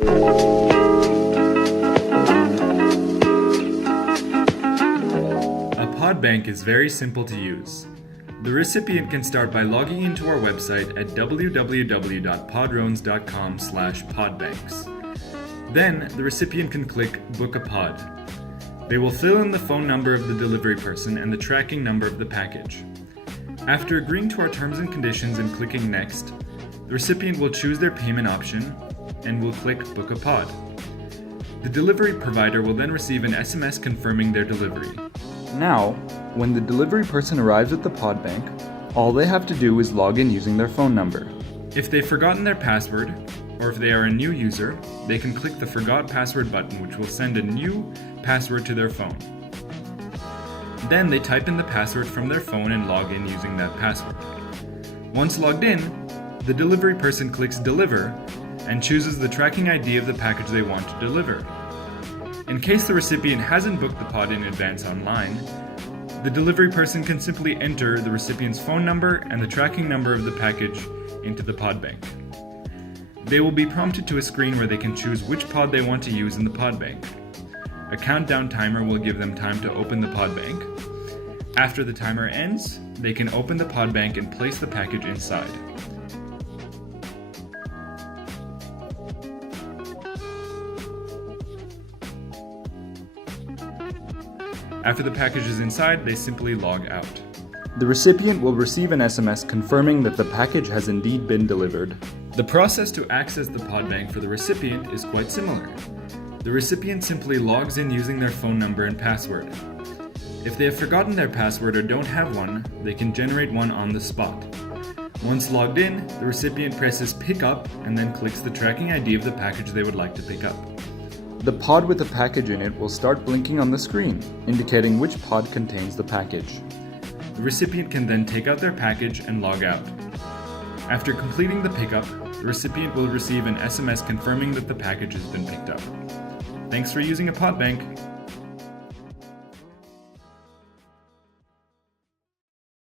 A PodBank is very simple to use. The recipient can start by logging into our website at www.podrones.com/podbanks. Then, the recipient can click Book a Pod. They will fill in the phone number of the delivery person and the tracking number of the package. After agreeing to our terms and conditions and clicking Next, the recipient will choose their payment option and will click Book a Pod. The delivery provider will then receive an SMS confirming their delivery. Now, when the delivery person arrives at the PodBank, all they have to do is log in using their phone number. If they've forgotten their password, or if they are a new user, they can click the Forgot Password button, which will send a new password to their phone. Then they type in the password from their phone and log in using that password. Once logged in, the delivery person clicks Deliver and chooses the tracking ID of the package they want to deliver. In case the recipient hasn't booked the pod in advance online, the delivery person can simply enter the recipient's phone number and the tracking number of the package into the PodBank. They will be prompted to a screen where they can choose which pod they want to use in the PodBank. A countdown timer will give them time to open the PodBank. After the timer ends, they can open the PodBank and place the package inside. After the package is inside, they simply log out. The recipient will receive an SMS confirming that the package has indeed been delivered. The process to access the PodBank for the recipient is quite similar. The recipient simply logs in using their phone number and password. If they have forgotten their password or don't have one, they can generate one on the spot. Once logged in, the recipient presses Pick Up and then clicks the tracking ID of the package they would like to pick up. The pod with the package in it will start blinking on the screen, indicating which pod contains the package. The recipient can then take out their package and log out. After completing the pickup, the recipient will receive an SMS confirming that the package has been picked up. Thanks for using a PodBank.